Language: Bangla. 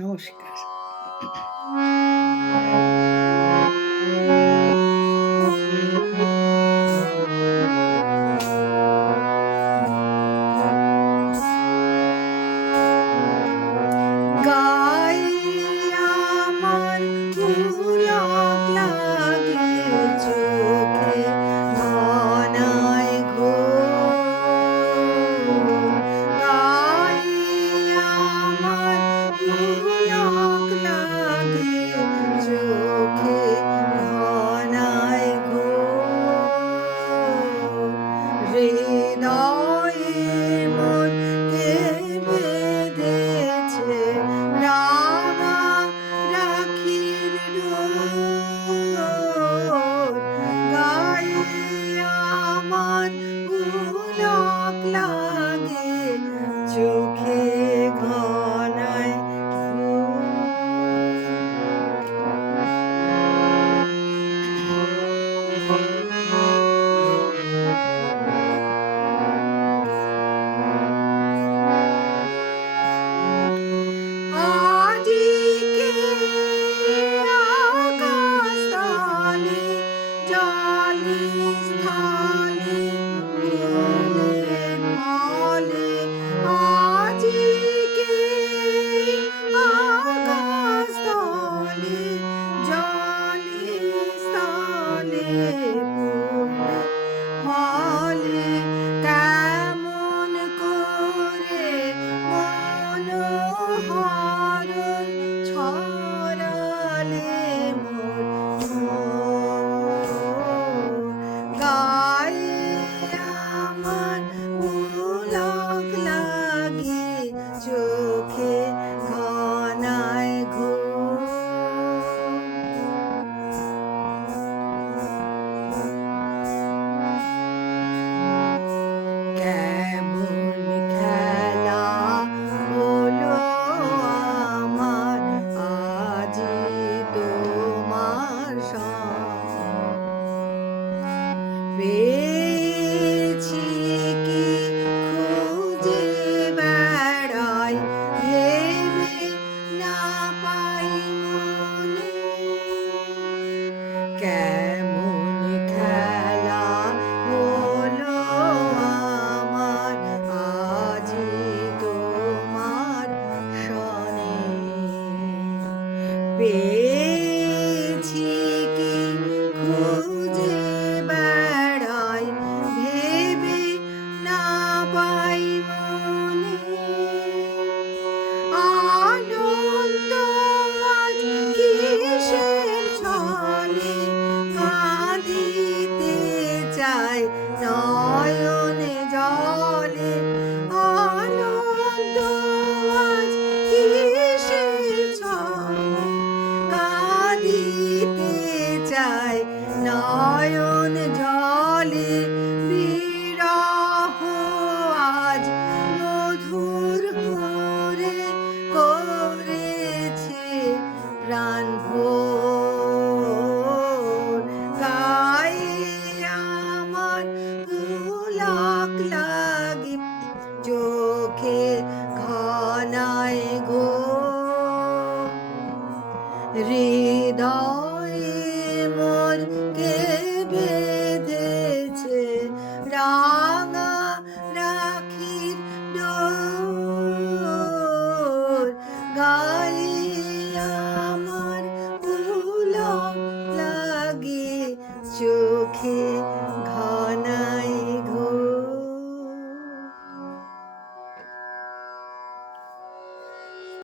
নমস্কার। গায়ে আমার পুলক লাগে চোখে ঘনায় ঘোর। গায়ে আমার পুলক লাগে চোখে ঘনায় ঘোর। হৃদয়ে মোর কে বেঁধেছে রাঙা রাখির ডোর। গায়ে আমার পুলক লাগে চোখে ঘনায় আজিকে আকাশতলে জলে স্থলে ফুলে ফলে। আজিকে আকাশতলে জলে স্থলে ফুলে ফলে। কেমন করে মনোহরণ ছড়ালে মোর মন। গায়ে আমার পুলক লাগে চোখে ঘনায় ঘোর। কেমন খেলা হলো আমার আজি তোমার সঙ্গে। পেয়েছি কি খুঁজে বেড়াই ভেবে না পাই মনে। কেমন খেলা হলো আমার আজি তোমার সনে। পেয়েছি কি খুঁজে বেড়াই ভেবে না পাই মনে। আনন্দ আজ কিসের ছলে কাঁদিতে চাই নয়নে জলে। আনন্দ আজ কিসের ছলে কাঁদিতে চাই নয়ন জলে। বিরহ আজ মধুর করে করেছে প্রাণ ভোর। গায়ে আমার পুলক লাগে চোখে ঘনায় ঘোর। হৃদয়ে মোর কে বেঁধেছে রাঙা রাখির ডোর। গায়ে আমার পুলক লাগে চোখে ঘনায়